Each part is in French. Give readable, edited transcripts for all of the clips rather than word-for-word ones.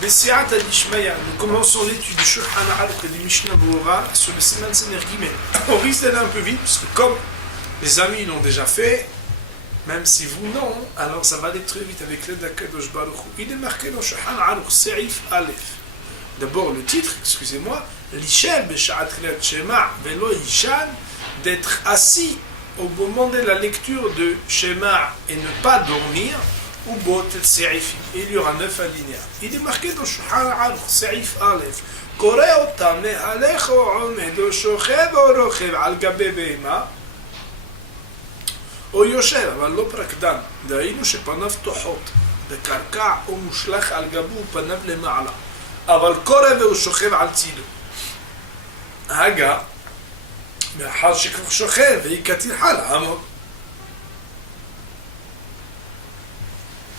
Bessiat Adishmaya, nous commençons l'étude du Shulchan Aruch et du Mishnah Berurah sur le Siman Sener Gimel. On risque d'aller un peu vite, parce que comme les amis l'ont déjà fait, même si vous non, alors ça va aller très vite avec l'aide d'Akadosh Baruch Hu. Il est marqué dans Shulchan Aruch, Seif Aleph. D'abord le titre, excusez-moi, L'Ishel B'Sha'at Kriyat Shema Velo Yishan, d'être assis au moment de la lecture de Shema et ne pas dormir. Ou botet seif, il y aura 9 alinéas. Il est marqué dans Shulchan Aruch, Seif Aleph. Kore otam mehalech o omed o shochev o rochev al gabe behema או יושב, אבל לא פרקדן, דהיינו שפניו פתוחות, בקרקע או מושלך על גבו ופניו למעלה, אבל קורא והוא שוכב על צידו. הגה, מאחר שכבר שוכב, והיא כתיחה לעמוד.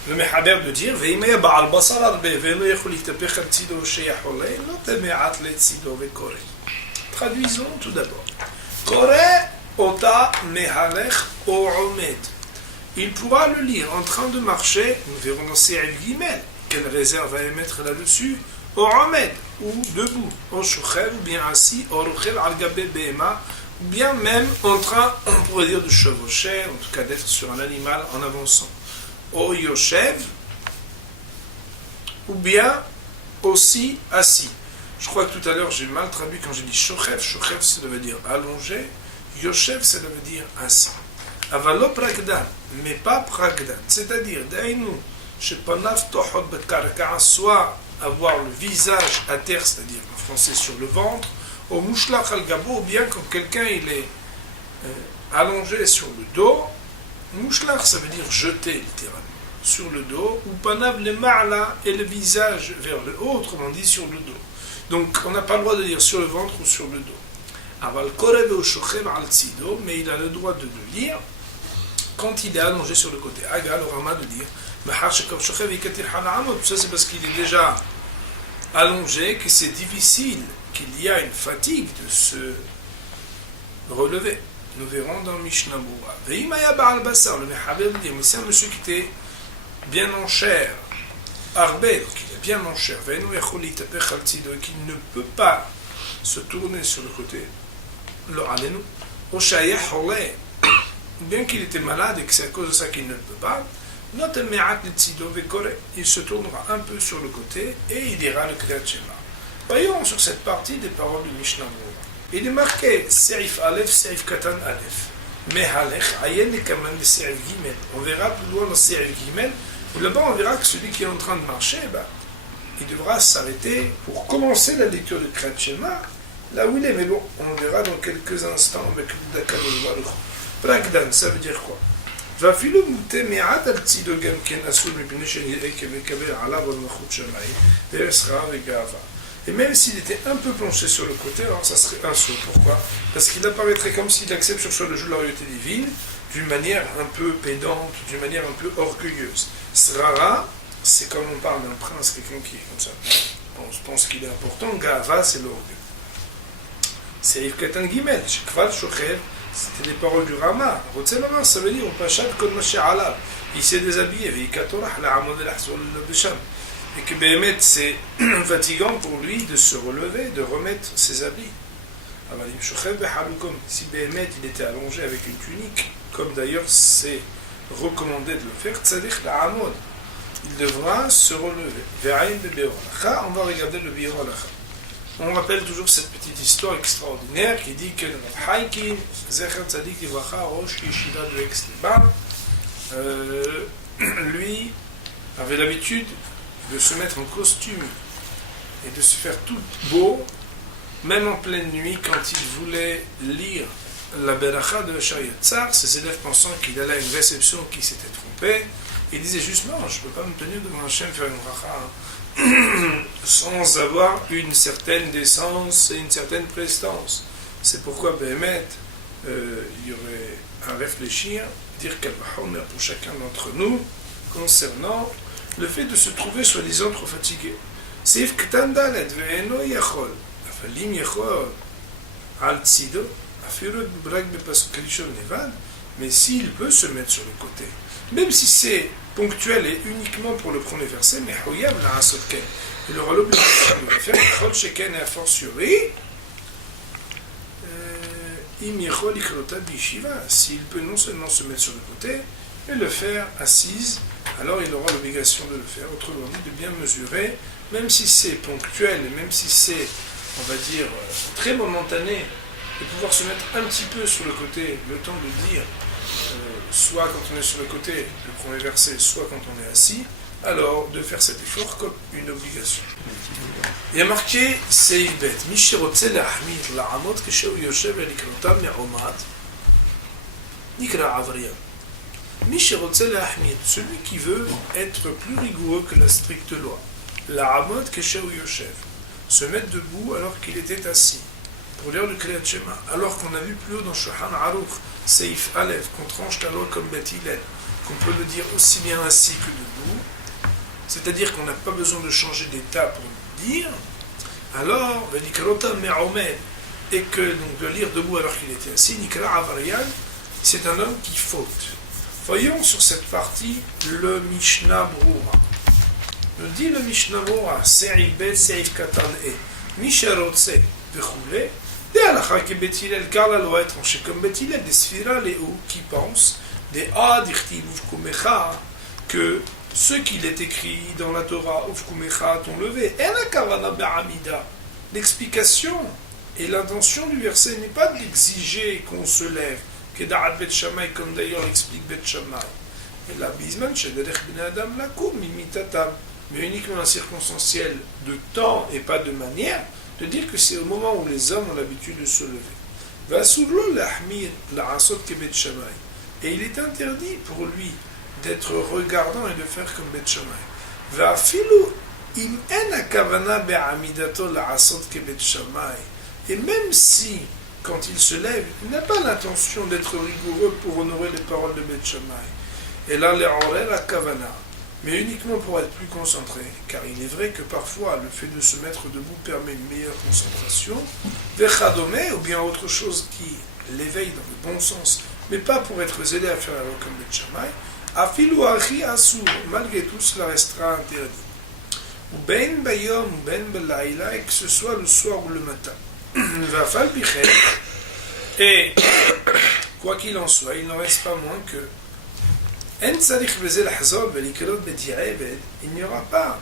ומחבר בדיר, ואם היה בעל בשר הרבה, ולא יכול להתהפך על צידו שיחולה, לא תמעט לצידו וקורא. Traduisons tout d'abord. קורא Ota mehalech o omed. Il pourra le lire en train de marcher, nous verrons dans Seif Gimel, quelle réserve à émettre là-dessus, au omed, ou debout, au shochev, ou bien assis, au rochev al gabe behema, ou bien même en train, on pourrait dire de chevaucher, en tout cas d'être sur un animal en avançant. Au yoshev, ou bien aussi assis. Je crois que tout à l'heure j'ai mal traduit quand j'ai dit shochev, shochev ça veut dire allongé, Yoshev, ça veut dire assis. Avalo pragdan, mais pas pragdan. C'est-à-dire, d'aïnou, shepanav tohot bekarka, soit avoir le visage à terre, c'est-à-dire en français sur le ventre, au mouchlach al gabo, ou bien quand quelqu'un il est allongé sur le dos. Mouchlach, ça veut dire jeter littéralement sur le dos, ou panav le ma'la et le visage vers le haut, autrement dit sur le dos. Donc, on n'a pas le droit de dire sur le ventre ou sur le dos. Mais il a le droit de le lire quand il est allongé sur le côté. Aga le Rama de dire ça c'est parce qu'il est déjà allongé que c'est difficile, qu'il y a une fatigue de se relever. Nous verrons dans Mishnah Berurah. Le Mechaber dit mais c'est un monsieur qui était bien en chair, arbé, donc il est bien en chair, et qu'il ne peut pas se tourner sur le côté. Bien qu'il était malade et que c'est à cause de ça qu'il ne le peut pas, il se tournera un peu sur le côté et il lira le Kriyat Shema. Voyons sur cette partie des paroles du Mishnah Berurah. Il est marqué Seif Aleph, Seif Katan Aleph. Mehalech, Ayen et Kaman de Seif Gimel. On verra plus loin dans Seif Gimel, où là-bas on verra que celui qui est en train de marcher, il devra s'arrêter pour commencer la lecture du Kriyat Shema. Là où il est, mais bon, on verra dans quelques instants avec le Dakadosh Baruch Hu. Pragdan, ça veut dire quoi? Vafilu mute me'at al tzido gam ken asul mipnei shenirei kevekaber alav od machut shamayim ve'esra ve'gava. Et même s'il était un peu penché sur le côté, alors ça serait un saut. Pourquoi? Parce qu'il apparaîtrait comme s'il accepte sur soi le jeu de la royauté divine d'une manière un peu pédante, d'une manière un peu orgueilleuse. Srara, c'est comme on parle d'un prince, quelqu'un qui est comme ça. On pense qu'il est important. Gava, c'est l'orgueil. Seif Katan Gimel, Shekval Shochev, c'était les paroles du Rama. Rotzelama, ça veut dire au Pachat Kol Mashe Alav. Il s'est déshabillé, Veikatorah, la Amod el Ahzol le Besham. Et que Behemet, c'est fatigant pour lui de se relever, de remettre ses habits. Avalim Shochev Behalukom, si Behemet il était allongé avec une tunique, comme d'ailleurs c'est recommandé de le faire, Tzadich la Amod, il devra se relever. Ve'ayin Bebeor. On va regarder le Beor Alacha. On rappelle toujours cette petite histoire extraordinaire qui dit que le Haikin, Zecher Tzadik Livracha, Rosh Yeshiva de Aix-les-Bains, lui avait l'habitude de se mettre en costume et de se faire tout beau, même en pleine nuit, quand il voulait lire la Beracha de Shayat Tzar. Ses élèves pensant qu'il allait à une réception qui s'était trompé, il disait juste non, je ne peux pas me tenir devant Hachem faire une bracha sans avoir une certaine décence et une certaine prestance. C'est pourquoi Behemet, il y aurait à réfléchir, dire quel Bahomer pour chacun d'entre nous concernant le fait de se trouver soi-disant trop fatigué. Seif Katan Dalet ve'eno yachol afalim yachol al tzido afiru b'brak bepasuk kalishon nevad, mais s'il peut se mettre sur le côté, même si c'est ponctuel et uniquement pour le premier verset, mais il aura l'obligation de le faire. Chol sheken et a fortiori, im yechol ikrota bishiva. S'il peut non seulement se mettre sur le côté, mais le faire assise, alors il aura l'obligation de le faire. Autrement dit, de bien mesurer, même si c'est ponctuel, et même si c'est, on va dire, très momentané, de pouvoir se mettre un petit peu sur le côté, le temps de dire, soit quand on est sur le côté, le premier verset, soit quand on est assis, alors de faire cet effort comme une obligation. Il y a marqué Seif Bet, Mishirotze la'ahmir la'amot keshehu yoshev elikrotam me'omad, nikra avriya. Mishirotze la'ahmir, celui qui veut être plus rigoureux que la stricte loi. La'amot keshehu yoshev, se mettre debout alors qu'il était assis. Pour lire le Kriyat Shema, alors qu'on a vu plus haut dans Shulchan Aruch, Seif Aleph, qu'on tranche la loi comme Bet Hillel, qu'on peut le dire aussi bien assis que debout, c'est-à-dire qu'on n'a pas besoin de changer d'état pour le dire, alors, Velikrota Me'omed, et que donc de lire debout alors qu'il était assis, Nikra Avarian, c'est un homme qui faute. Voyons sur cette partie le Mishnah Brura. Nous dit le Mishnah Brura, Seif Bet, Seif Katan E, Misharotse, Vechoule, des halakha qui Bet Hillel, car la loi est tranchée comme Bet Hillel, des Sphira Léo qui pensent, des Adirti Uvkumecha, que ce qu'il est écrit dans la Torah, Uvkumecha, ton levé, Ena Kavana Be'amida. L'explication et l'intention du verset n'est pas d'exiger qu'on se lève, que Da'at Bet Shammai, comme d'ailleurs l'explique Bet Shammai. Et la Bisman, Shederech Ben Adam Lakum, Mimitatam, mais uniquement la circonstancielle de temps et pas de manière, de dire que c'est au moment où les hommes ont l'habitude de se lever. Vasudlo lahmir la asot ke Bet Shammai. Et il est interdit pour lui d'être regardant et de faire comme Bet Shammai. Vafilu im en akavana be'amidato la asot ke Bet Shammai. Et même si, quand il se lève, il n'a pas l'intention d'être rigoureux pour honorer les paroles de Bet Shammai. Et là, les la kavana. Mais uniquement pour être plus concentré, car il est vrai que parfois le fait de se mettre debout permet une meilleure concentration, vechadome, ou bien autre chose qui l'éveille dans le bon sens, mais pas pour être zélé à faire la loi comme Bet Shammai, afilu achi asur, malgré tout cela restera interdit. Ou ben bayom, ou ben belaïla, et que ce soit le soir ou le matin. Vafal bichet, et quoi qu'il en soit, il n'en reste pas moins que il n'y aura pas,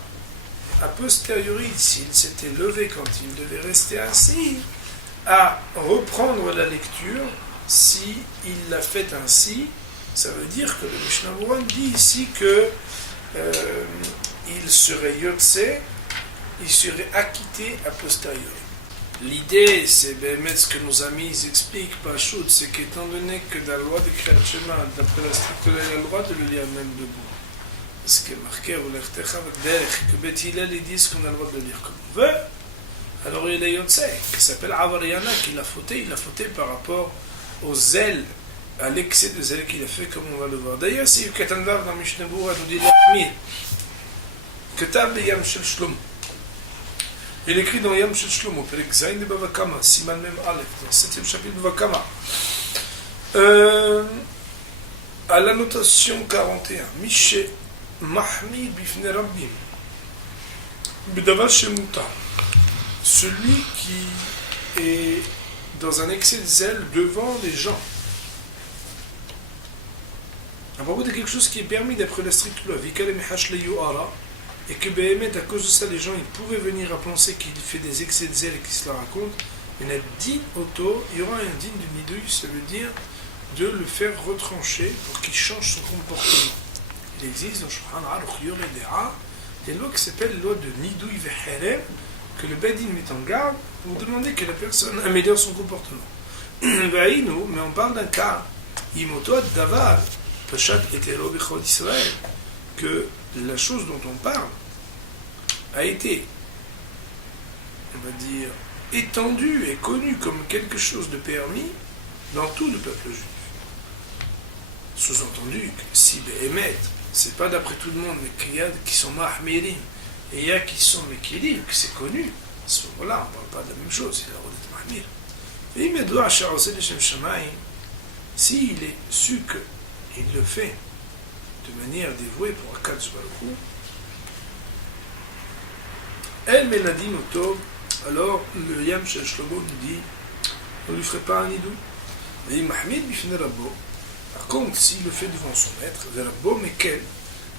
a posteriori, s'il s'était levé quand il devait rester assis, à reprendre la lecture, si il l'a fait ainsi, ça veut dire que le Mishnah Berurah dit ici que il serait yotse, il serait acquitté a posteriori. L'idée, c'est ce que nos amis expliquent, Pachout, c'est qu'étant donné que dans la loi de Kriyat Shema, d'après la stricte loi, il a le droit de le lire même debout. Ce qui est marqué, que Bet Hillel, ils disent qu'on a le droit de le lire comme on veut. Alors il est Yotse, qui s'appelle Avariana, il a fauté par rapport au zèle, à l'excès de zèle qu'il a fait, comme on va le voir. D'ailleurs, si Ketandav dans Mishnah Berurah nous dit l'Ahmir, Ketab Yam Shel Shlom. Il écrit dans Yam Shel Shlomo, Perek Zayin de Bava Kama, Siman Mem Aleph, dans le 7e chapitre de Bava Kama. À la notation 41, Mishe Mahmi Bifne Rabbim, Bedavar Shemuta, celui qui est dans un excès de zèle devant les gens, à propos de quelque chose qui est permis d'après la stricte loi, Vikale Mehash Le Yohara, et que Béhémet, à cause de ça, les gens ils pourraient venir à penser qu'il fait des excès de zèle et qu'il se la raconte. Il y en a 10 autos, il y aura un digne de nidouille, ça veut dire de le faire retrancher pour qu'il change son comportement. Il existe dans Shulchan Aruch Yoredea des lois qui s'appellent loi de nidouille veherem, que le Bedin met en garde pour demander que la personne améliore son comportement. Mais on parle d'un cas, Imoto Davar, Pachat Etero Bechod Israël, que la chose dont on parle a été, on va dire, étendue et connue comme quelque chose de permis dans tout le peuple juif. Sous-entendu que si Béhémet, c'est pas d'après tout le monde, mais qu'il y a qui sont mahmirim, et il y a qui sont mekilim, que c'est connu, à ce moment-là, on ne parle pas de la même chose, il a le droit d'être mahmir. Et il me doit à Charosé de Shem Shamaï, s'il est su qu'il le fait de manière dévouée pour Akadosh Baruch Hu, El Meladin Oto, alors le Yam Shel Shlomo nous dit, on ne lui ferait pas un nidou. Et Mahmid Bifne Rabbo, par contre, s'il le fait devant son maître, le Rabbo Mekel,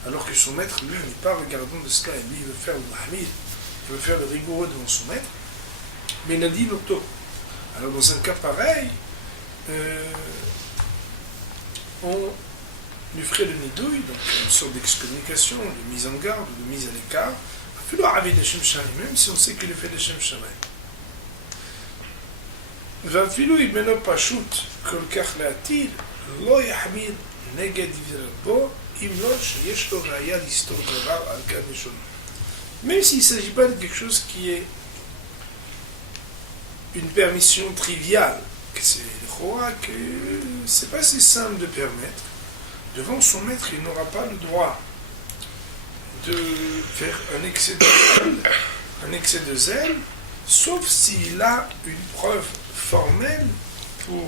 alors que son maître, lui, n'est pas regardant de cela, et lui, il veut faire le Mahmid, il veut faire le rigoureux devant son maître, Meladin Oto. Alors dans un cas pareil, on lui ferait le nidouille, donc une sorte d'excommunication, de mise en garde, de mise à l'écart, même si on sait qu'il est fait de Shem Shammai. ואפילו אם אינו פשוט כל כך להטיל, לא יחמיר נגד דברי רבו, אם לא שיש לו ראיה לסתור דבר על גב לשונו. Même s'il ne s'agit pas de quelque chose qui est une permission triviale, que c'est le Chora, que c'est pas si simple de permettre, devant son maître, il n'aura pas le droit de faire un excès de zèle, sauf s'il a une preuve formelle pour,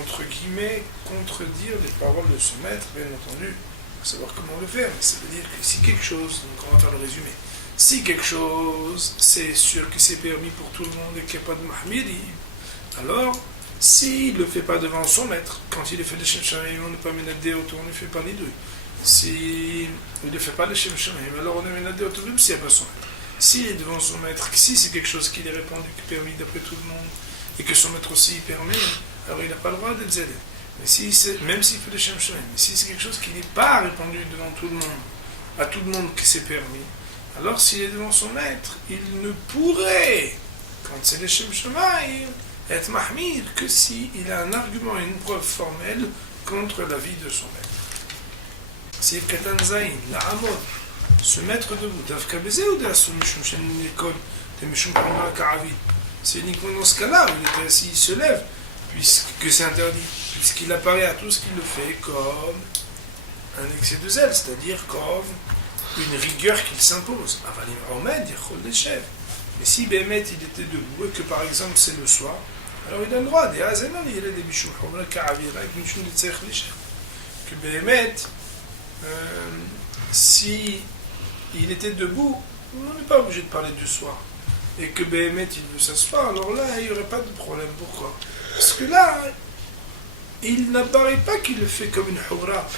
entre guillemets, contredire les paroles de son maître, bien entendu, pour savoir comment le faire. Mais ça veut dire que si quelque chose, donc on va faire le résumé, si quelque chose, c'est sûr que c'est permis pour tout le monde et qu'il n'y a pas de Mahmid, alors, s'il ne le fait pas devant son maître, quand il est fait le Shem Shammai, on ne peut pas ménader autour, on ne fait pas ni deux. S'il ne fait pas le Shem Shammai, alors on est ménadé autour, même s'il n'y a pas son maître. S'il est devant son maître, si c'est quelque chose qu'il est répandu, qui est permis d'après tout le monde, et que son maître aussi permet, alors il n'a pas le droit d'être zélé. Mais si même s'il fait le Shem Shammai, mais si c'est quelque chose qui n'est pas répandu devant tout le monde, à tout le monde que c'est permis, alors s'il est devant son maître, il ne pourrait, quand c'est le Shem Shammai, être mahmir que s'il a un argument et une preuve formelle contre l'avis de son maître. C'est Katan Zain, la Amod, se mettre debout, d'Avka Bézé ou de la Soumishum Shen Nikol, de Mishum Kamara Karavi. C'est uniquement dans ce cas-là où il était assis, il se lève, puisque c'est interdit, puisqu'il apparaît à tous qu'il le fait comme un excès de zèle, c'est-à-dire comme une rigueur qu'il s'impose. Avalim Romed, Yachol Deshev. Mais si Bémet il était debout et que par exemple c'est le soir, alors il a le droit, que Bémet, si il était debout, on n'est pas obligé de parler du soir. Et que Bémet il veut s'asseoir, alors là il n'y aurait pas de problème. Pourquoi? Parce que là, il n'apparaît pas qu'il le fait comme une hawra,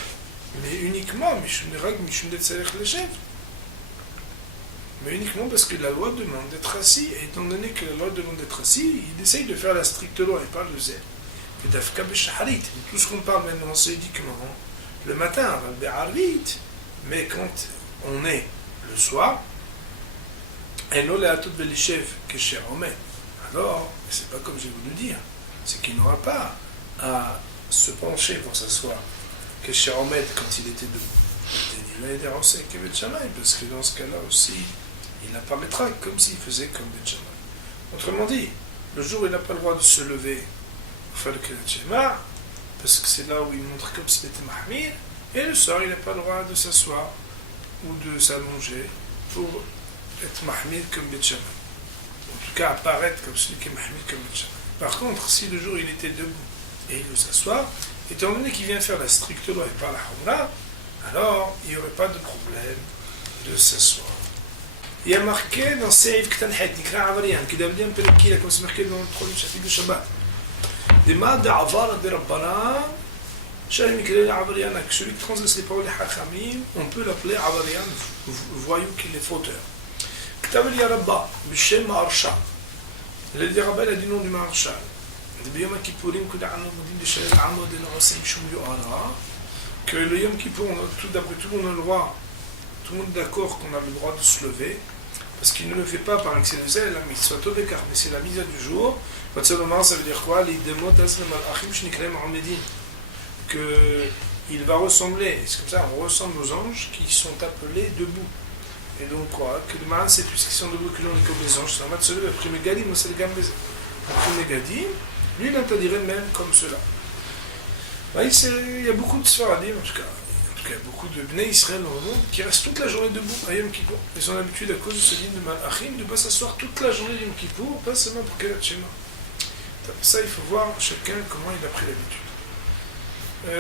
mais uniquement, mais uniquement parce que la loi demande d'être assis, et étant donné que la loi demande d'être assis, il essaye de faire la stricte loi et pas le zèle. Tout ce qu'on parle maintenant, c'est uniquement le matin, mais quand on est le soir, alors, c'est pas comme je vais vous le dire, c'est qu'il n'aura pas à se pencher pour s'asseoir, que chez Ahmed quand il était debout. Parce que dans ce cas-là aussi, il apparaîtra comme s'il faisait comme Bet Shammai. Autrement dit, le jour où il n'a pas le droit de se lever pour faire le Kedat Shema, parce que c'est là où il montre comme s'il était Mahmir, et le soir il n'a pas le droit de s'asseoir ou de s'allonger pour être Mahmir comme Bet Shammai. En tout cas, apparaître comme celui qui est Mahmir comme Bet Shammai. Par contre, si le jour il était debout et il veut s'asseoir, étant donné qu'il vient faire la stricte loi et pas la Humra, alors il n'y aurait pas de problème de s'asseoir. Il y a marqué dans Seif Ktan Het, Nikra Avarian, qui donne bien un peu le kila, comme c'est marqué dans le premier chapitre de Shabbat. Des mains d'Avar de Rabbana, celui qui transgresse les paroles des Hachamim, on peut l'appeler Avarian, voyou qu'il est fauteur. Ktav el Yarabba, Bishem Ma'arsha. Le Yarabba a du nom du Ma'arsha. De Yom Kippourim, Kuda Anomodim de Shalel Amod et Norosem Shum Yohara. Que le Yom Kippour, tout d'après tout le monde a le droit, tout le monde est d'accord qu'on a le droit de se lever, parce qu'il ne le fait pas par excès de zèle, la mitzvah tovekar, mais c'est la mise à du jour. Moment, ça veut dire quoi? Qu'il va ressembler, c'est comme ça, on ressemble aux anges qui sont appelés debout. Et donc quoi? Que le malin c'est puisqu'ils sont debout que l'on est comme les anges, c'est un match de se lever. Après Megadim, c'est le Gambe. Après Megadim, lui il interdirait même comme cela. Il y a beaucoup de Sfaradim, en tout cas, il y a beaucoup de Bnei Israël dans le monde qui restent toute la journée debout à Yom Kippour. Ils ont l'habitude, à cause de ce livre de Malachim, de ne pas s'asseoir toute la journée Yom Kippour, pas seulement pour Kedat Shema. Ça, il faut voir chacun comment il a pris l'habitude.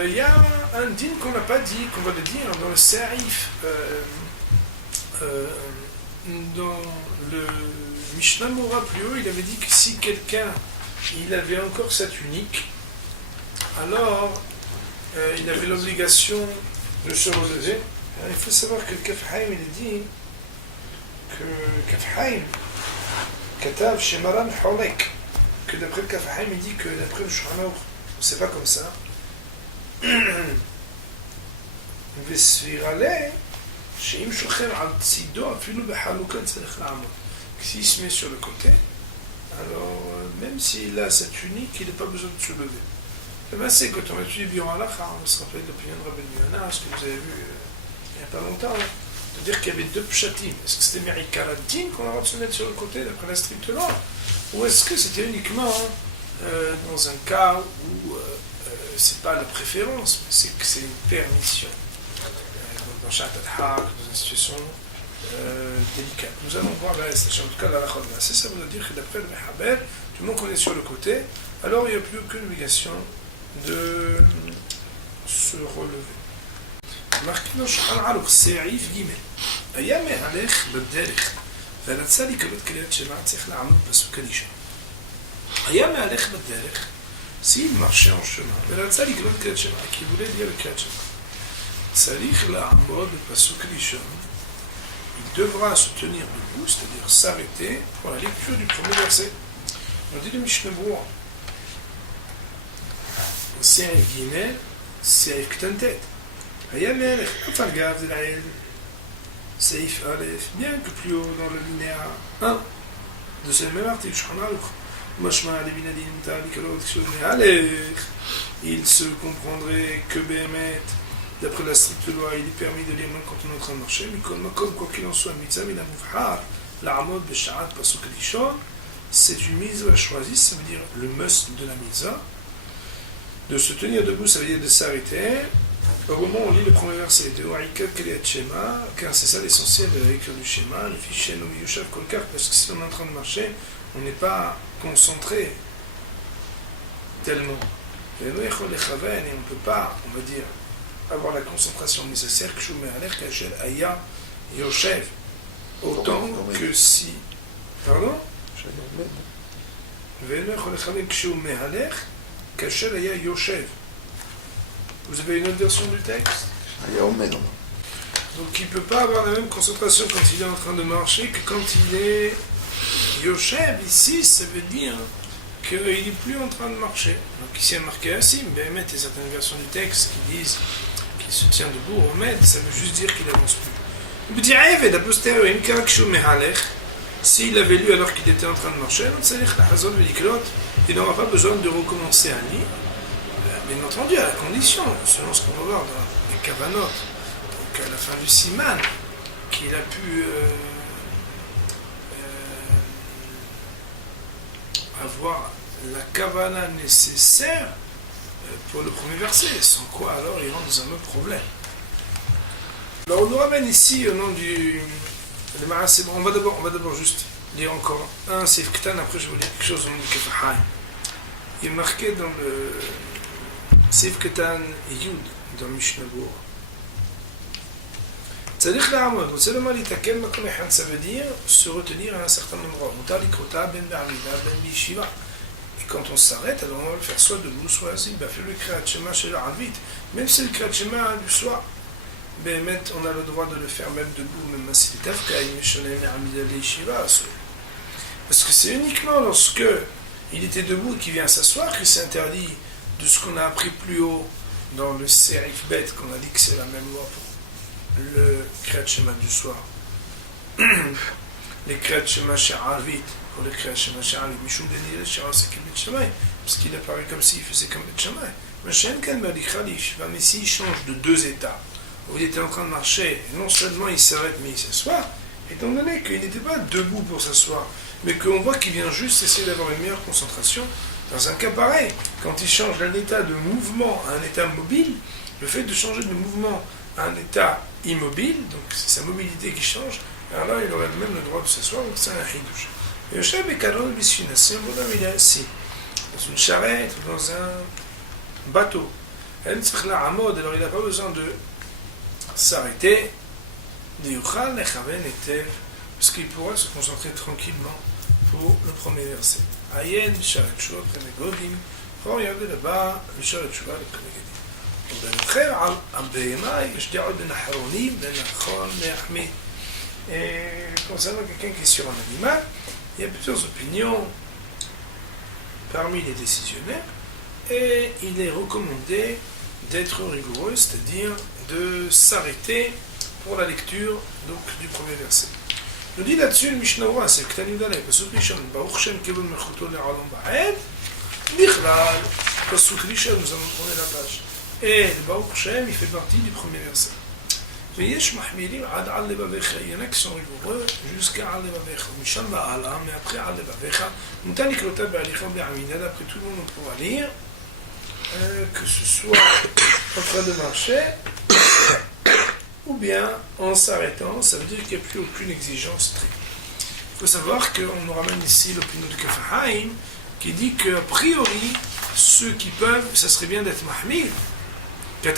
Il y a un din qu'on n'a pas dit, qu'on va le dire dans le Serif dans le Mishnah Mora plus haut, il avait dit que si quelqu'un il avait encore sa tunique, alors il avait l'obligation de se relever. Alors, il faut savoir que le Kaf Haim, il a dit que Kaf Haim, Katav chez Maran Holek, que d'après le Kaf Haim, il dit que d'après le Shulchan Aruch, c'est pas comme ça. S'il se met sur le côté, alors même s'il a sa tunique, il n'a pas besoin de se lever. C'est quand on a étudié Bion Halakha, on se rappelle de l'opinion de Rabbi Yohanan, ce que vous avez vu il n'y a pas longtemps, de dire qu'il y avait deux pshatim. Est-ce que c'était Merikaladin qu'on a le droit de se mettre sur le côté d'après la stricte loi, ou est-ce que c'était uniquement dans un cas où c'est pas la préférence, mais c'est que c'est une permission. Dans chaque adhak, dans une situation délicate. Nous allons voir la SH, en tout cas la Rachon. Ça veut dire que d'après le Mehaber, tout le monde qu'on est sur le côté, alors il n'y a plus aucune obligation de se relever. Marqué dans Shulchan Aruch, Se'if Gimel. היה מהלך בדרך, ורצה לקרוא קריאת שמע, צריך לעמוד פסוק הראשון. היה מהלך בדרך, s'il marchait en chemin, ורצה לקרוא קריאת שמע, כי voulait dire קריאת שמע. צריך לעמוד בפסוק ראשון, il devra se tenir debout, c'est-à-dire s'arrêter pour la lecture du premier verset. On dit le Mishnah Berurah. Se'if Gimel, Se'if Ktantet. היה מהלך, אף על גב דלעיל. Seif Aleph, bien que plus haut dans le linéa 1 de ce même article, il se comprendrait que Béhémet, d'après la stricte loi, il est permis de lire même quand on est en train de marcher, mais comme quoi qu'il en soit, la Amod Besharat Pasuk Rishon, c'est une mitzvah choisie, ça veut dire le must de la mitzvah. De se tenir debout, ça veut dire de s'arrêter. Au moment où on lit le premier verset de Wa'ikad Kriyat Shema, car c'est ça l'essentiel de la lecture du Shema, le fichier no Yushav Kolkar, parce que si on est en train de marcher, on n'est pas concentré tellement. Et on ne peut pas, on va dire, avoir la concentration nécessaire que Shumer Alech Kachel Aya Yoshev, autant que si. Pardon? Vous avez une autre version du texte? Donc il ne peut pas avoir la même concentration quand il est en train de marcher que quand il est Yoshev. Ici, ça veut dire qu'il n'est plus en train de marcher. Donc ici, il y a marqué ainsi, mais il y a certaines versions du texte qui disent qu'il se tient debout, ça veut juste dire qu'il n'avance plus. S'il avait lu alors qu'il était en train de marcher, il n'aura pas besoin de recommencer à lire. Bien entendu, à la condition, selon ce qu'on va voir dans les kavanot, donc à la fin du siman, qu'il a pu avoir la kavana nécessaire pour le premier verset, sans quoi alors il rentre dans un autre problème. Alors on nous ramène ici au nom du... C'est bon, on va d'abord juste lire encore un Seif Ktan, après je vais vous dire quelque chose au nom du Kaf Haim. Il est marqué dans le Seif Ktan Yud, dans Mishnah Berurah. Tzadich la'amod, seulement l'itaken makom echad, ça veut dire se retenir à un certain endroit. Mutar likrota ben ba'amida ben bi'yeshiva. Et quand on s'arrête, alors on va le faire soit debout, soit assis. Fait le Kriyat Shema chez l'Arvit, même si le Kriyat Shema du soir. Mais on a le droit de le faire même debout, même si c'est parce que c'est uniquement lorsque il était debout et qu'il vient s'asseoir que c'est interdit de ce qu'on a appris plus haut dans le Serif Bet, qu'on a dit que c'est la même loi pour le Kriyat Shema du soir. Les Kriyat Shema chez Arvit, pour le Kriyat Shema chez Arvit, Mishum Denir chez Arvit, parce qu'il apparaît comme s'il faisait comme le Shema. Mais s'il change de deux états, où il était en train de marcher, et non seulement il s'arrête, mais il s'assoit, étant donné qu'il n'était pas debout pour s'asseoir, mais qu'on voit qu'il vient juste essayer d'avoir une meilleure concentration, dans un cas pareil, quand il change d'un état de mouvement à un état mobile, le fait de changer de mouvement à un état immobile, donc c'est sa mobilité qui change, alors là il aurait même le droit de s'asseoir, donc c'est un hidouche. Et Yoshev et Kalon Bishina, c'est un bonhomme, il est assis, dans une charrette, dans un bateau. Alors il n'a pas besoin de s'arrêter, parce qu'il pourra se concentrer tranquillement pour le premier verset. Ayen, Sharet Shuvah, Premegodim, regardez là-bas, Sharet Shuvah, le Premegodim. ובנתחם על הבהמה יש דעות בין האחרונים, בין נכון להחמיא. Concernant quelqu'un qui est sur un animal, il y a plusieurs opinions parmi les décisionnaires et il est recommandé d'être rigoureux, c'est-à-dire de s'arrêter pour la lecture donc, du premier verset. Nous dit là-dessus le Mishnah Ora, c'est le Ktanim Dalei, Pasuk Rishon, Baruch Shem Kibul Mechuto Le'alam Ba'ed, Bichlal, Pasuk Rishon, nous allons tourner la page. Et le Baruch Shem, il fait partie du premier verset. ויש מחמירים עד על לבביך, il y en a qui sont rigoureux jusqu'à על לבביך, משם והלאה, mais après על לבביך, ניתן לקראותה בהליכה בעמידה, d'après tout le monde on pourra lire, que ce soit en train de marcher, ou bien en s'arrêtant, ça veut dire qu'il n'y a plus aucune exigence stricte. Il faut savoir qu'on nous ramène ici l'opinion de Kaf HaHaim, qui dit qu'a priori, ceux qui peuvent, ça serait bien d'être mahmir. Que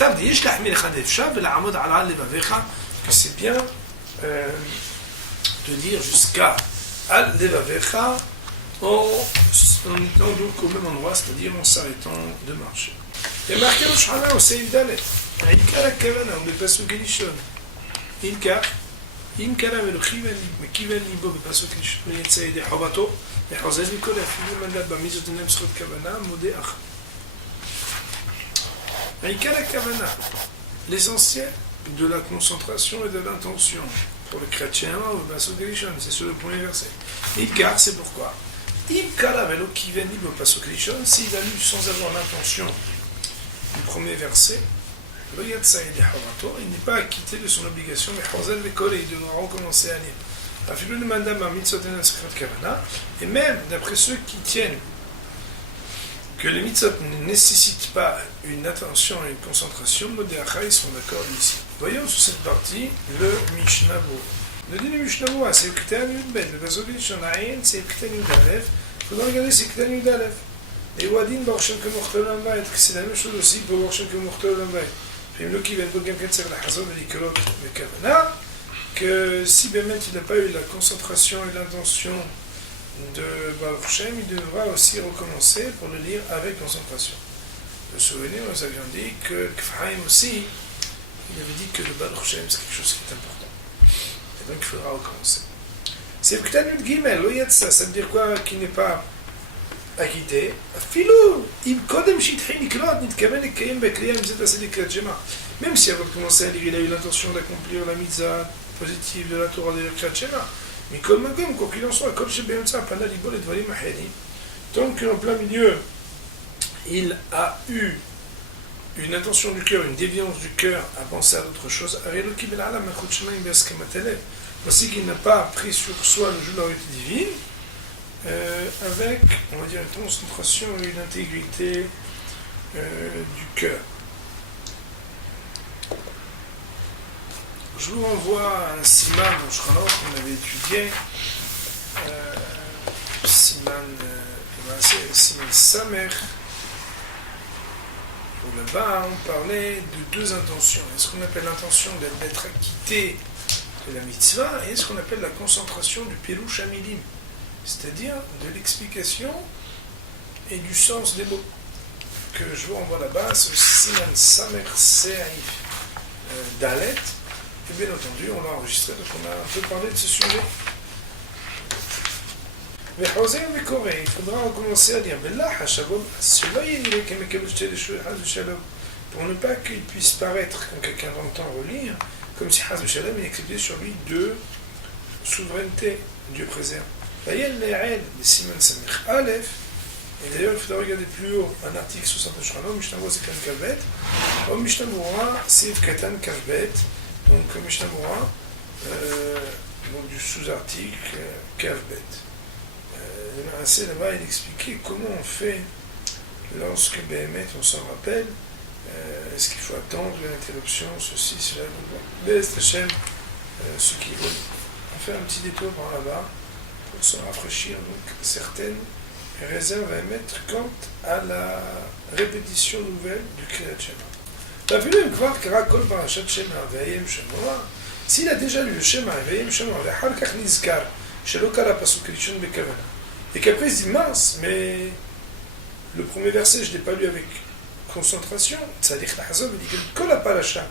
c'est bien de dire jusqu'à al levavecha en étant donc au même endroit, c'est-à-dire en s'arrêtant de marcher. Il y a marqué au Shana au Seif Dalet, Ikar HaKavana, on est Pasuk Rishon. Ikar, אם קרא מכיוון ליבו בפסוק ראשון יצא ידי חובתו וחוזר מכל אפילו מנדט במי זאת אינם זכות כוונה מודה אחת. L'essentiel de la concentration et de l'intention pour le chrétien, c'est sur le premier verset. Ikar, c'est pourquoi. S'il a lu sans avoir l'intention du premier verset, il n'est pas acquitté de son obligation, mais il devra recommencer à lire. Et même d'après ceux qui tiennent que les mitzvot ne nécessitent pas une attention et une concentration, Modéacha, ils sont d'accord ici. Voyons sur cette partie le Mishnah Bo. Le dit le Mishnah Bo, c'est le Ktan Yudbet, le Basovin Shanaïn, c'est le Ktan Yudalef. Il faudra regarder c'est le Ktan Yudalef. Et Wadin Barshan Kemochtel Lambayt, c'est la même chose aussi pour Barshan Kemochtel Lambayt. Puis le qui vient de Bogam Ketzer, la Hazon, le Likolot, le Kavana, que si Bémet il n'a pas eu la concentration et l'intention de Baruch Shem, il devra aussi recommencer pour le lire avec concentration. Vous vous souvenez, nous avions dit que Kfahaim aussi, il avait dit que le Baruch Shem c'est quelque chose qui est important. Et donc il faudra recommencer. C'est le Ktanut Gimel, lo yatsa, ça veut dire quoi? Qui n'est pas acquitté. Filou, im kodem shitchi niklot, nitkaven ekayem bekliya mitzvah aseh likrat shema. Même si avant de commencer à lire, il a eu l'intention d'accomplir la mitzvah positive de la Torah de likrat shema. Mais comme Magom, quoi qu'il en soit, tant qu'en plein milieu, il a eu une intention du cœur, une déviance du cœur à penser à d'autres choses, voici qu'il n'a pas pris sur soi le jeu de la vérité divine, avec, on va dire, une concentration et une intégrité du cœur. Je vous renvoie à un siman au Shranot qu'on avait étudié, siman Samer, où là-bas on parlait de deux intentions. Est-ce qu'on appelle l'intention d'être acquitté de la mitzvah et est-ce qu'on appelle la concentration du Pirouch Amilim, c'est-à-dire de l'explication et du sens des mots. Que je vous renvoie là-bas, c'est le siman Samer Se'aif Dalet. Et bien entendu, on l'a enregistré, donc on a un peu parlé de ce sujet. Mais il faudra recommencer à dire pour ne pas qu'il puisse paraître, quand quelqu'un entend relire, comme si Haz Shalom il expliquait sur lui deux souverainetés, Dieu préserve. Et d'ailleurs, il faudra regarder plus haut un article 60 de Shranom, Mishnah c'est Kan Kavbet, Mishnah c'est Katan Kavbet. Donc, Mishnah Bora, donc du sous-article Kavbet. Assez là-bas, il expliquait comment on fait lorsque Béhémet, on s'en rappelle, est-ce qu'il faut attendre l'interruption, ceci, cela, Béhémet Hachem, ce qui veut. On fait un petit détour par là-bas pour se rafraîchir donc certaines réserves à émettre quant à la répétition nouvelle du Kriyat Shema. T'as vu le voir Karakol Parashat Shema, Vayem Shemora, s'il a déjà lu le schéma, et qu'après il se dit mince, mais le premier verset je ne l'ai pas lu avec concentration, c'est-à-dire que Hazab dit que la paracha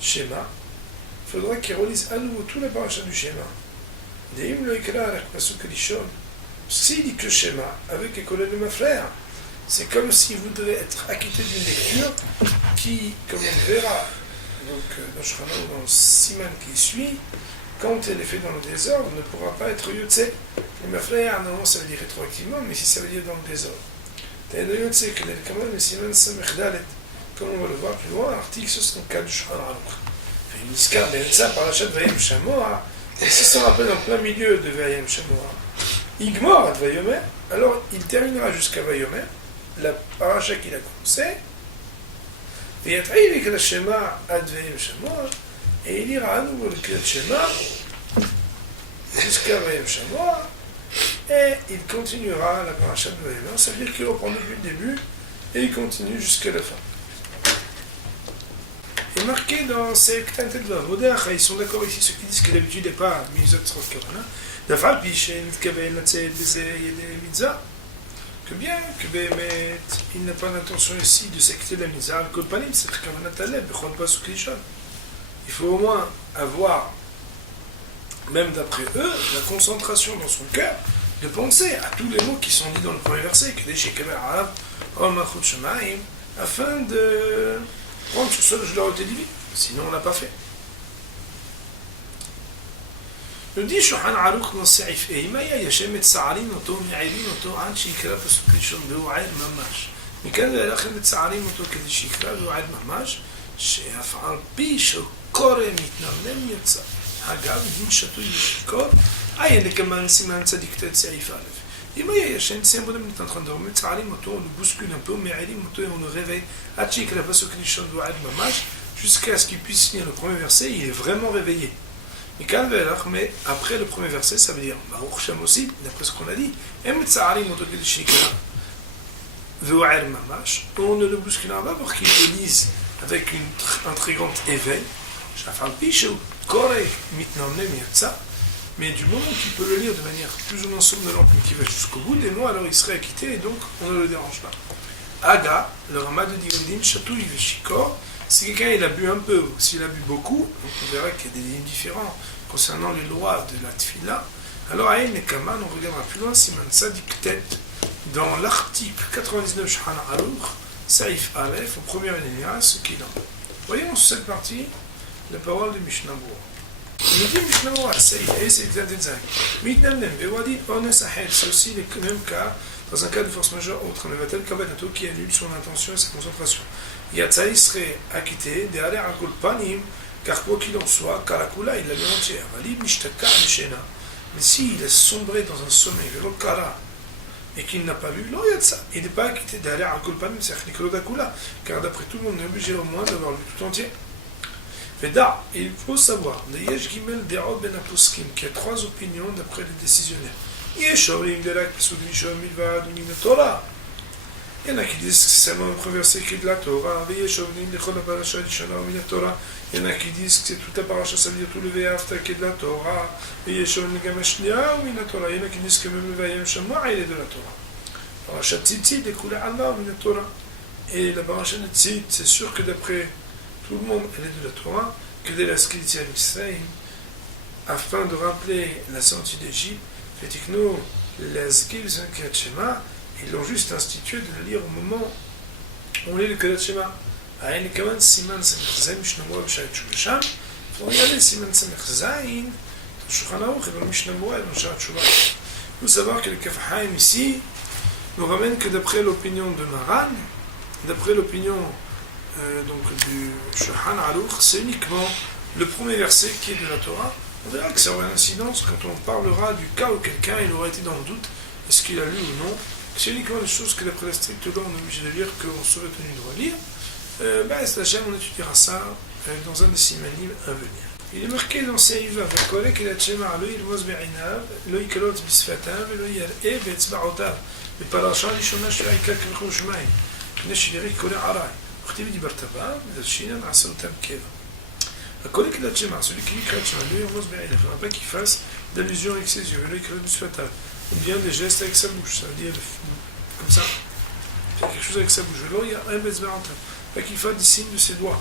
schéma, il faudra qu'il relise à nouveau tout la paracha du schéma. S'il dit que le schéma avec les collègues de ma frère, c'est comme s'il voudrait être acquitté d'une lecture qui, comme on verra, donc dans Shulchan Aruch, dans le siman qui suit, quand elle est faite dans le désordre, ne pourra pas être yotse. Et ma frère, normalement ça veut dire rétroactivement, mais si ça veut dire dans le désordre. T'as le yotse, que le kamal, le siman samech dalet, comme on va le voir plus loin, article 64 du Shulchan Aruch. Fait une iskar be'etza parashat Vayem Shamoa, et si ça rappelle en plein milieu de Vayem Shamoa, Igmor ad Vayomer, alors il terminera jusqu'à Vayomer, la paracha qu'il a commencé, et il ira à nouveau le Kriyat Shema jusqu'à Vayem Shamoa, et il continuera la paracha de Vayomer. Ça veut dire qu'il reprend depuis le début et il continue jusqu'à la fin. Et marqué dans ces K'tantet Vavodach, ils sont d'accord ici, ceux qui disent que d'habitude n'est pas Mizot Tzrot Kavana, d'Afal Piché, Nitkavel, Natsel, Beze, Yede, Mitzah, que bien que Béhémet, il n'a pas l'intention ici de s'acquitter de la Mitzah, que Panim, c'est Kavanat Aleb, Bechol Pas Uklishon. Il faut au moins avoir, même d'après eux, la concentration dans son cœur, de penser à tous les mots qui sont dits dans le premier verset, que des Shekaber Arab, Om Machut Shemaim, afin de prendre sur ce que je leur ai dit, sinon on l'a pas fait. Le dit Shulchan Aruch dans Seif Eimaya, Yashem Metzarin, Oto Mi'airin, Oto An Shikra Pasuk Rishon, Ve'u'air Mamash. מכאן ואילך הם מצערים אותו כדי שיקרא והועד ממש, שאף על פי שקורא מתנמנם יצא. אגב, אם שתוי ושיכור, עיין לכמן סימן צדיק ט' סעיף א'. אם היה ישן, סימן בודם נתן דור, מצערים אותו, on le bouscule un peu, מעירים אותו, on le réveille, עד שיקרא פסוק ראשון והועד ממש, jusqu'à ce qu'il puisse finir le premier verset, il est vraiment réveillé. Mais après le premier verset, ça veut dire, Baruch Shem aussi, d'après ce qu'on a dit, on ne le bousculera pas pour qu'il le lise avec un très grand éveil. Mais du moment qu'il peut le lire de manière plus ou moins somnolente, mais qui va jusqu'au bout des mots, alors il serait acquitté et donc on ne le dérange pas. Aga, le Rama de Digondim, Chatouille Veshikor, si quelqu'un il a bu un peu ou s'il a bu beaucoup, donc on verra qu'il y a des lignes différentes concernant les lois de la tfila, alors à Nekaman, on regardera plus loin, Siman Sadik Tet, dans l'article 99 Shulchan Aruch, Saif Aleph, au premier alinéa, ce qu'il en est. Voyons sur cette partie la parole de Mishnah Berurah. Il dit Mishnah Berurah, Saif et c'est Zadet Zag. Mitnamnem, Vewadin, Ones Ahel, c'est aussi le même cas, dans un cas de force majeure autre, le Vatel Kabanato qui annule son intention et sa concentration. Yatsaï serait acquitté, des Alé Akul Panim, car quoi qu'il en soit, Karakula, il l'a lu entière. Valib Mishtaka Mishena. Mais s'il est sombré dans un sommeil, Velo Kara, et qu'il n'a pas lu, non, Yatsa, il n'est pas acquitté d'aller à Kulpanim, c'est Nikolo Dakula, car d'après tout le monde, on est obligé au moins d'avoir lu tout entier. Veda, il faut savoir, de Yesh Gimel Derod Ben Aposkim, qu'il y a trois opinions d'après les décisionnaires. Yesh Orim Derak Pesud Mishom Milvad ou Mina Torah. Il y en a qui disent que c'est seulement un premier verset qui est de la Torah. Yesh Orim Dechol Parasha Dishana ou Mina Torah. Il y en a qui disent que c'est toute la paracha, ça veut dire tout le Ve'afta qui est de la Torah. Et Yesh Orim Gamashnia ou Mina Torah. Il y en a qui disent que même le Vayem Shamoa il est de la Torah. Parasha Tzitzit découle Allah ou Mina Torah. Et la paracha de Tzit, c'est sûr que d'après tout le monde, elle est de la Torah. Que dès la Skilitia Israël, afin de rappeler la sortie d'Égypte, Fetikno, la Skil Zankirat Shema, ils l'ont juste institué de la lire au moment où on lit le Kirat Shema. Aïn Kaman Siman Samech Zayin, Mishnah Berurah B'Shayat Shuvah. Il faut regarder Siman Samech Zayin, dans Shulchan Aruch et dans Mishnah Berurah et dans Shayat Shuvah. Il faut savoir que le Kaf Haim ici nous ramène que d'après l'opinion de Maran, d'après l'opinion donc du Shulchan Aruch, c'est uniquement le premier verset qui est de la Torah. On verra que ça aura une incidence quand on parlera du cas où quelqu'un il aurait été dans le doute, est-ce qu'il a lu ou non. C'est uniquement des choses que d'après la stricte loi on est obligé de lire, qu'on serait tenu de relire. On étudiera ça dans un des simanim à venir. Il est marqué dans Seïva, Vakolek et la Tchema, lo yilmoz be'inav, lo yikalot bisfatav, lo yar'e be'etzba'otav, be'parasha lishona she'aikak v'chol shemaim, p'nei shelirik kole aray. וכתיב דיברתבה, מדרשינן עשרותם קבע. Celui qui lit Kriyat Shema, lui, il ne faudra pas qu'il fasse d'allusion avec ses yeux, ou bien des gestes avec sa bouche, ça veut dire comme ça, faire quelque chose avec sa bouche. Là, il y a un bezberantin, pas qu'il fasse des signes de ses doigts.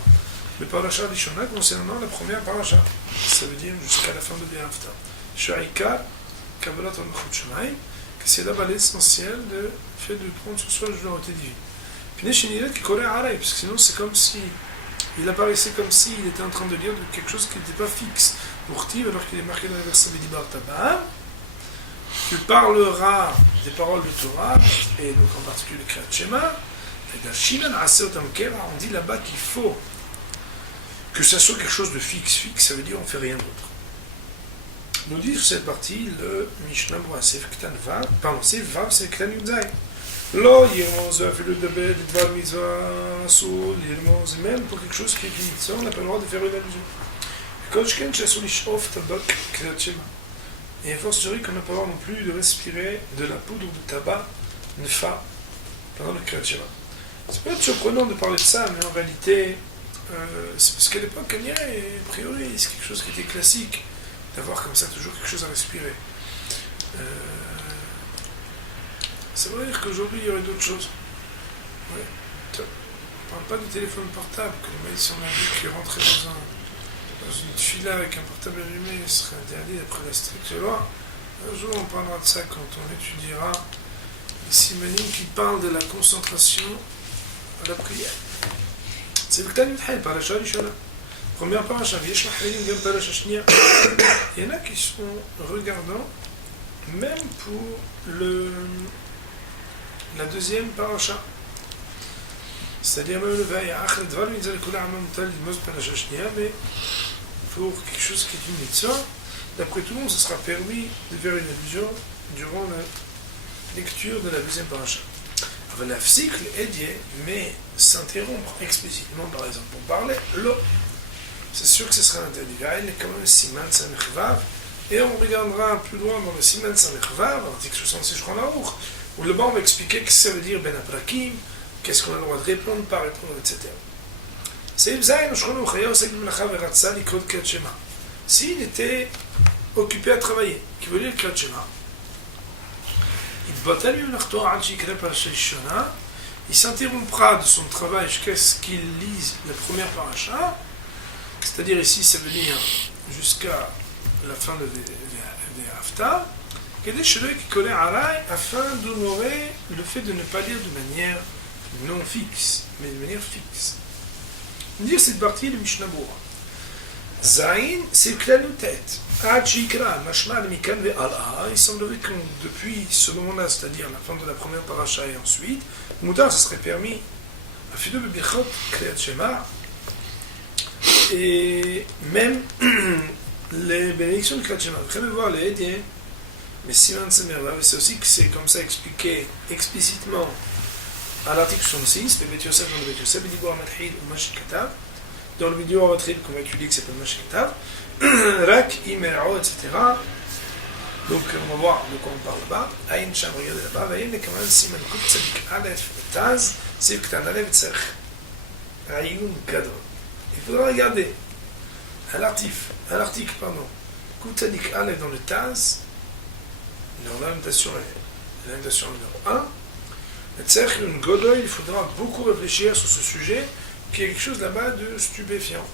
Le parasha Rishona concernant la première parasha, ça veut dire jusqu'à la fin de Be'afta. Sha'ikar, Kabbalat al-Mechut Shemaim, que c'est là-bas l'essentiel du fait de prendre sur soi la autorité divine. Puis Neshiniret qui collait à Araï, parce que sinon c'est comme si il apparaissait comme s'il était en train de lire quelque chose qui n'était pas fixe. Urtiv, alors qu'il est marqué dans le verset Vedibar Tabam, tu parleras des paroles de Torah, et donc en particulier le Kriyat Shema, et dans Shinan Aseotam Kera, on dit là-bas qu'il faut que ça soit quelque chose de fixe. Fixe, ça veut dire on ne fait rien d'autre. Nous dit sur cette partie le Mishnah Brura, c'est Ktan Vav, pardon, c'est Vav, c'est Ktan Yudzaï. Lo yirmoz afilu daber dvar mitzvah asul yirmoz, même pour quelque chose qui est une mitzvah, on n'a pas le droit de faire une allusion. Koshken shasul ishof tabak Kriyat Shema. Et a fortiori qu'on n'a pas le droit non plus de respirer de la poudre de tabac nfa pendant le Kriyat Shema. C'est peut être surprenant de parler de ça, mais en réalité, c'est parce qu'à l'époque, a priori, c'est quelque chose qui était classique, d'avoir comme ça toujours quelque chose à respirer. Ça veut dire qu'aujourd'hui, il y aurait d'autres choses. Ouais. On ne parle pas du téléphone portable, que les médecins ont dit qu'il rentrait dans une fila avec un portable allumé, il serait interdit d'après la stricte loi. Un jour, on parlera de ça quand on étudiera les simanim qui parlent de la concentration à la prière. C'est le Tani Mthaï, parasha Rishona. Première parasha, Yesh Mahrilim, Gam parasha Shnia. Il y en a qui sont regardants, même pour la deuxième parasha. C'est-à-dire même le veille, Achre Dvar, Mitzal Kula Amam Tal, Limos parasha Shnia, mais pour quelque chose qui est une mitzvah, d'après tout le monde, ce sera permis de faire une allusion durant la lecture de la deuxième parasha. La cycle est dit, mais s'interrompre explicitement, par exemple, pour parler, l'eau. C'est sûr que ce sera interdit. Il y a quand même Siman Samech Vav, et on regardera plus loin dans le Siman Samech Vav, l'article 66 Shulchan Aruch, où le bas on va expliquer ce que ça veut dire Ben Aprakim, qu'est-ce qu'on a le droit de répondre, pas répondre, etc. C'est Zayin Shulchan Aruch, Haya Osek B'Melacha Ve'Ratzah Likrot Kriyat Shema. S'il était occupé à travailler, qui veut dire Kriyat Shema, il s'interrompra de son travail jusqu'à ce qu'il lise la première paracha, c'est-à-dire ici ça veut dire jusqu'à la fin de Haftar, afin d'honorer le fait de ne pas lire de manière non fixe, mais de manière fixe. Dire cette partie de Mishnah Brura. Zayin, c'est clanutet. Il semblerait que depuis ce moment-là, c'est-à-dire la fin de la première paracha et ensuite, Moutar, ce serait permis à Fido Bebichot, Kriyat Shema, et même les bénédictions de Kriyat Shema. Vous pouvez voir les Hédiens, mais Siman Semerva, c'est aussi que c'est comme ça expliqué explicitement à l'article 66, le Bet Yosef dans le Bet Yosef, Bedibo Amadhid ou Mashikatav, dans le vidéo Amadhid qu'on va étudier qui s'appelle Mashikatav, Rak, Imerao, etc. Donc on va voir de quoi on parle là-bas. Aïn Sham, regardez là-bas. Vaïn, quand même, Siman Kut, Tzadik Aleph, Taz, Siv Ktan Aleph, Tzerch, Aïoun Gadol. Il faudra regarder à l'article, Kut Tzadik Aleph dans le Taz, dans l'annotation numéro 1. Le Tzerch, Aïoun Gadol, il faudra beaucoup réfléchir sur ce sujet, qui est quelque chose là-bas de stupéfiant.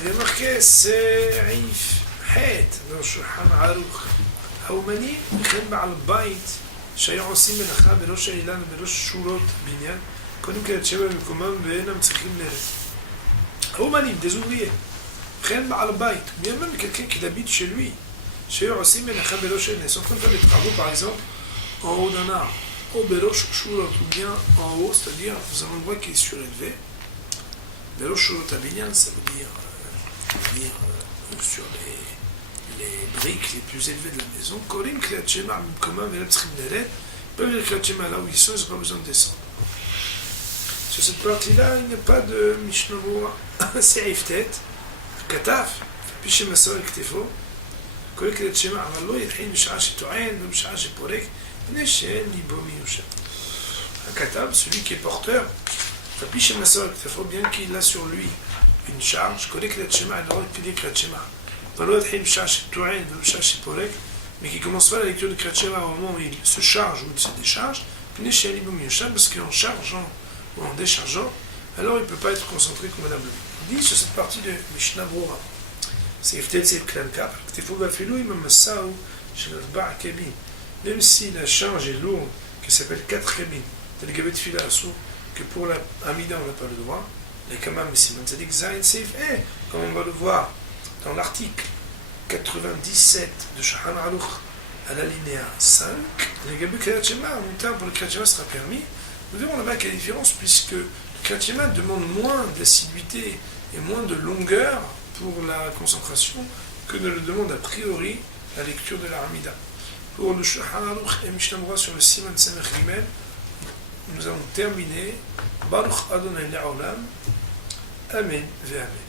Il est marqué Serif Het dans Shulchan Aruch. האומנים וכן בעל בית שהיו עושים מלאכה בראש האילן ובראש שורות בניין קודם קריאת שמע במקומם ואינם צריכים לרדת. האומנים, des ouvriers, וכן בעל בית, bien même quelqu'un qui habite chez lui, שהיו עושים מלאכה בראש האילן, sont en train de faire des travaux par exemple en haut d'un arbre, ou בראש שורות, ou bien en haut, c'est-à-dire dans un endroit qui est surélevé. בראש שורות הבניין, ça veut dire sur les briques les plus élevées de la maison, Korim Kriyat Shema commun avec la peuvent lire Kriyat Shema là où ils sont, ils n'ont pas besoin de descendre. Sur cette partie-là, il n'y a pas de Mishnah Brura. C'est Iftet, Kataf, Piché Masor Ktefo, Korim Kriyat Shema, אבל לא יתחיל בשעה שטוען ובשעה שפורק, פני שאין ליבו מיושב. Kataf, celui qui est porteur, Piché Masor Ktefo, bien qu'il a sur lui une charge, connaît Kriyat Shema, elle doit étudier Kriyat Shema. Dans l'autre, il y a une charge chez Tourin, une charge chez Porek, mais qui commence pas la lecture de Kriyat Shema au moment où il se charge ou il se décharge, puis chez Alibum Yosham, parce qu'en chargeant ou en déchargeant, alors il ne peut pas être concentré convenablement. On dit sur cette partie de Mishnah Brura, c'est peut-être c'est Klanka, même si la charge est lourde, qui s'appelle 4 kabines, tel Gabet Fila Asou, que pour la Amida on n'a pas le droit, les Kamam Siman Tzadik Zayin Seif, comme on va le voir dans l'article 97 de Shulchan Aruch à l'alinéa 5, les Gabet Kriyat Shema, en même temps pour le Kriyat Shema sera permis. Nous verrons là-bas quelle différence, puisque le Kriyat Shema demande moins d'assiduité et moins de longueur pour la concentration que ne le demande a priori la lecture de la Hamida. Pour le Shulchan Aruch et Mishnah Brura sur le Siman Samech Gimel, nous avons terminé. Baruch Adonai Le'olam. Amen. Ve Amen.